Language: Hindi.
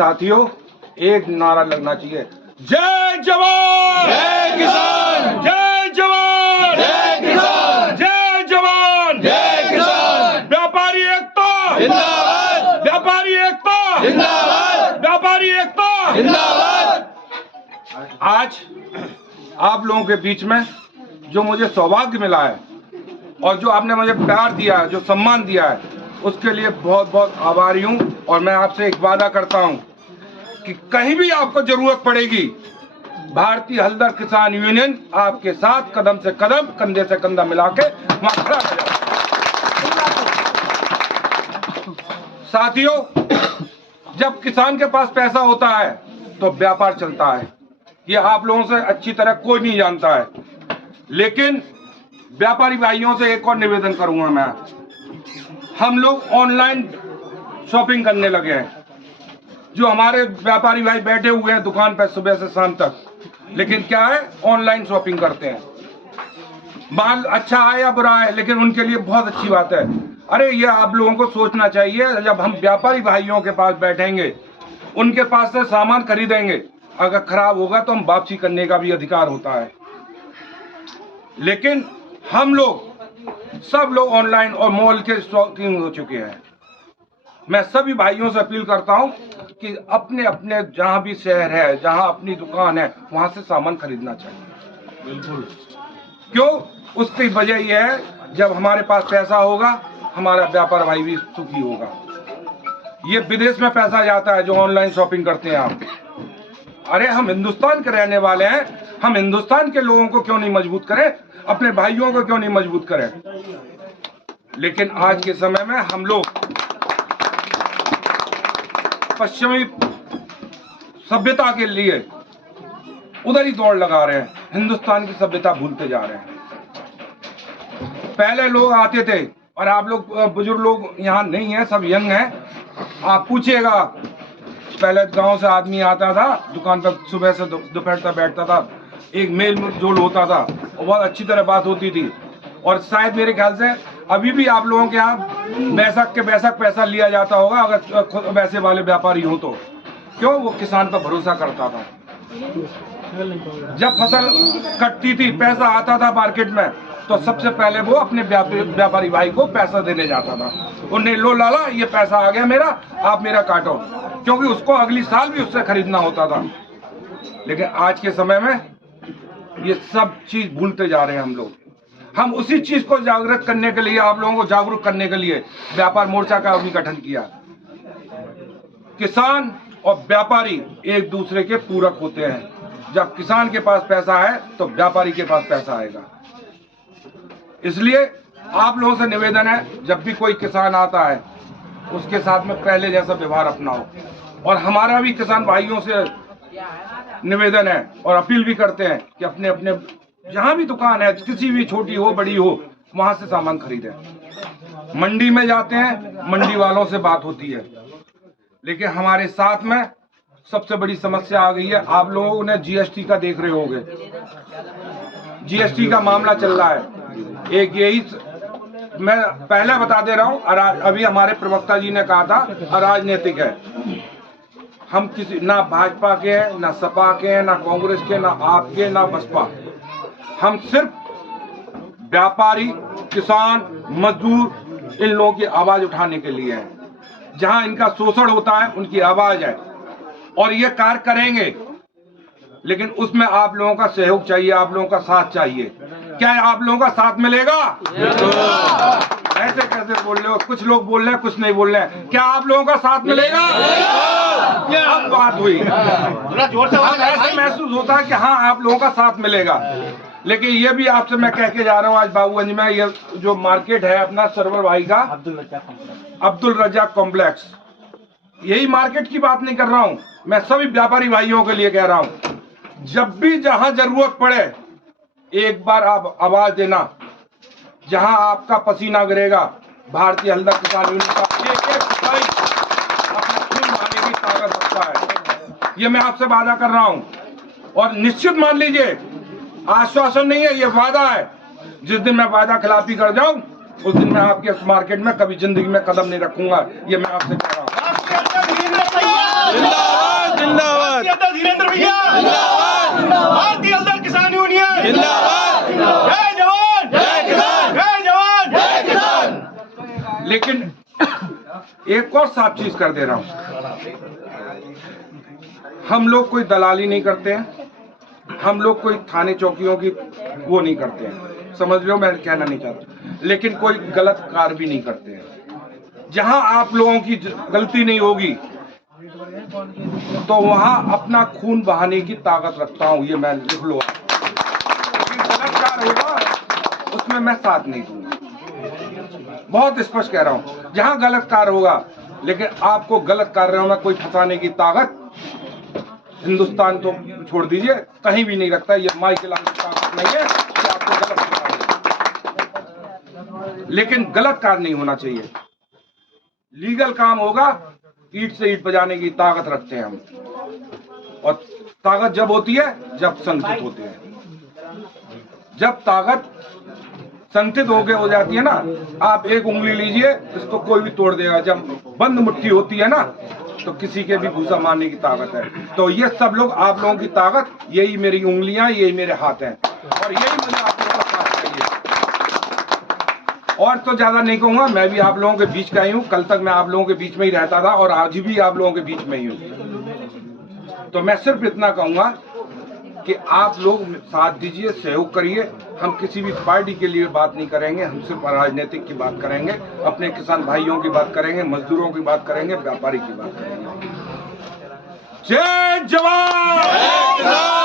साथियों, एक नारा लगना चाहिए, जय जवान जय किसान, जय जवान जय किसान, जय जवान जय किसान। व्यापारी एकता जिंदाबाद, व्यापारी एकता जिंदाबाद, व्यापारी एकता। जिंदाबाद। आज आप लोगों के बीच में जो मुझे सौभाग्य मिला है और जो आपने मुझे प्यार दिया है, जो सम्मान दिया है, उसके लिए बहुत बहुत आभारी हूँ। और मैं आपसे एक वादा करता हूँ कि कहीं भी आपको जरूरत पड़ेगी, भारतीय हलदर किसान यूनियन आपके साथ कदम से कदम, कंधे से कंधा मिला के वहां खड़ा हो जाएगा। साथियों, जब किसान के पास पैसा होता है तो व्यापार चलता है। ये आप लोगों से अच्छी तरह कोई नहीं जानता है, लेकिन व्यापारी भाइयों से एक और निवेदन करूंगा मैं। हम लोग ऑनलाइन शॉपिंग करने लगे हैं। जो हमारे व्यापारी भाई बैठे हुए हैं दुकान पर सुबह से शाम तक, लेकिन क्या है, ऑनलाइन शॉपिंग करते हैं। माल अच्छा आए या बुरा आए, लेकिन उनके लिए बहुत अच्छी बात है। अरे ये आप लोगों को सोचना चाहिए, जब हम व्यापारी भाइयों के पास बैठेंगे, उनके पास से सामान खरीदेंगे, अगर खराब होगा तो हम वापसी करने का भी अधिकार होता है। लेकिन हम लोग सब लोग ऑनलाइन और मॉल के शौकीन हो चुके हैं। मैं सभी भाइयों से अपील करता हूं कि अपने अपने जहां भी शहर है, जहां अपनी दुकान है, वहां से सामान खरीदना चाहिए। बिल्कुल। क्यों? उसकी वजह यह है, जब हमारे पास पैसा होगा, हमारा व्यापार भाई भी सुखी होगा। ये विदेश में पैसा जाता है जो ऑनलाइन शॉपिंग करते हैं आप। अरे हम हिंदुस्तान के रहने वाले हैं, हम हिंदुस्तान के लोगों को क्यों नहीं मजबूत करें, अपने भाइयों को क्यों नहीं मजबूत करें। लेकिन आज के समय में हम लोग पश्चिमी सभ्यता के लिए उधर ही दौड़ लगा रहे हैं, हिंदुस्तान की सभ्यता भूलते जा रहे हैं। पहले लोग आते थे, और आप लोग बुजुर्ग लोग यहाँ नहीं है, सब यंग हैं, आप पूछिएगा, पहले गांव से आदमी आता था दुकान पर, सुबह से दोपहर तक बैठता था, एक मेल जोल होता था और बहुत अच्छी तरह बात होती थी। और शायद मेरे ख्याल से अभी भी आप लोगों के यहाँ बैसाख के बैसाख पैसा लिया जाता होगा, अगर वैसे वाले व्यापारी हो तो। क्यों? वो किसान पर भरोसा करता था। जब फसल कटती थी, पैसा आता था मार्केट में, तो सबसे पहले वो अपने व्यापारी भाई को पैसा देने जाता था। उन्हें, लो लाला, ये पैसा आ गया मेरा, आप मेरा काटो, क्योंकि उसको अगली साल भी उससे खरीदना होता था। लेकिन आज के समय में ये सब चीज भूलते जा रहे हैं हम लोग। हम उसी चीज को जागृत करने के लिए, आप लोगों को जागरूक करने के लिए व्यापार मोर्चा का भी गठन किया। किसान और व्यापारी एक दूसरे के पूरक होते हैं। जब किसान के पास पैसा है तो व्यापारी के पास पैसा आएगा। इसलिए आप लोगों से निवेदन है, जब भी कोई किसान आता है उसके साथ में पहले जैसा व्यवहार अपनाओ। और हमारा भी किसान भाइयों से निवेदन है और अपील भी करते हैं कि अपने अपने जहां भी दुकान है, किसी भी छोटी हो बड़ी हो, वहां से सामान खरीदें। मंडी में जाते हैं, मंडी वालों से बात होती है, लेकिन हमारे साथ में सबसे बड़ी समस्या आ गई है। आप लोगों ने जीएसटी का देख रहे होंगे, जीएसटी का मामला चल रहा है। एक यही मैं पहले बता दे रहा हूं, अभी हमारे प्रवक्ता जी ने कहा था अराजनीतिक है। हम किसी, ना भाजपा के हैं, ना सपा के हैं, ना कांग्रेस के, ना आपके, ना बसपा। हम सिर्फ व्यापारी, किसान, मजदूर, इन लोगों की आवाज उठाने के लिए हैं। जहां इनका शोषण होता है उनकी आवाज है, और ये कार्य करेंगे। लेकिन उसमें आप लोगों का सहयोग चाहिए, आप लोगों का साथ चाहिए। क्या आप लोगों का साथ मिलेगा? ऐसे कैसे बोल रहे हो? कुछ लोग बोल रहे हैं, कुछ नहीं बोल रहे हैं। क्या आप लोगों का साथ मिलेगा? अब बात हुई। अब ऐसे महसूस होता है कि हाँ, आप लोगों का साथ मिलेगा। लेकिन ये भी आपसे मैं कह के जा रहा हूँ, आज बाबूगंज में ये जो मार्केट है अपना सरवर भाई का, अब्दुल रज्जाक कॉम्प्लेक्स, यही मार्केट की बात नहीं कर रहा हूँ, मैं सभी व्यापारी भाइयों के लिए कह रहा हूँ, जब भी जहां जरूरत पड़े एक बार आप आवाज देना। जहां आपका पसीना गिरेगा, भारतीय हलदर किसान यूनियन का एक सिपाही अपना खून बहाने की ताकत रखता है। ये मैं आपसे वादा कर रहा हूं, और निश्चित मान लीजिए, आश्वासन नहीं है, ये वादा है। जिस दिन मैं वादा खिलाफी कर जाऊं, उस दिन मैं आपके इस मार्केट में कभी जिंदगी में कदम नहीं रखूंगा। ये मैं आपसे कह रहा हूं। एक और साफ चीज कर दे रहा हूं, हम लोग कोई दलाली नहीं करते हैं, हम लोग कोई थाने चौकियों की वो नहीं करते हैं, समझ लो मैं कहना नहीं चाहता, लेकिन कोई गलत कार्य भी नहीं करते हैं। जहां आप लोगों की गलती नहीं होगी तो वहां अपना खून बहाने की ताकत रखता हूं, ये मैं लिख लो। लेकिन गलत कार्य होगा उसमें मैं साथ नहीं दूंगा, बहुत स्पष्ट कह रहा हूं। जहां गलत कार्य होगा, लेकिन आपको गलत कार्यों में कोई फंसाने की ताकत हिंदुस्तान तो छोड़ दीजिए, कहीं भी नहीं रखता। ये माइकल की ताकत नहीं है कि आपको गलत फंसाए। लेकिन गलत कार्य नहीं होना चाहिए, लीगल काम होगा। ईंट से ईंट बजाने की ताकत रखते हैं हम, और ताकत जब होती है जब संगठित होते हैं। जब ताकत संगठित हो जाती है ना, आप एक उंगली लीजिए इसको कोई भी तोड़ देगा। जब बंद मुट्ठी होती है ना तो किसी के भी घूसा मारने की ताकत है। तो ये सब लोग, आप लोगों की ताकत, यही मेरी उंगलियां, यही मेरे हाथ हैं, और यही मुझे आप लोगों का साथ चाहिए। और तो ज्यादा नहीं कहूंगा, मैं भी आप लोगों के बीच का ही हूँ। कल तक मैं आप लोगों के बीच में ही रहता था और आज भी आप लोगों के बीच में ही हूँ। तो मैं सिर्फ इतना कहूंगा कि आप लोग साथ दीजिए, सहयोग करिए। हम किसी भी पार्टी के लिए बात नहीं करेंगे, हम सिर्फ राजनीतिक की बात करेंगे, अपने किसान भाइयों की बात करेंगे, मजदूरों की बात करेंगे, व्यापारी की बात करेंगे। जय जवान।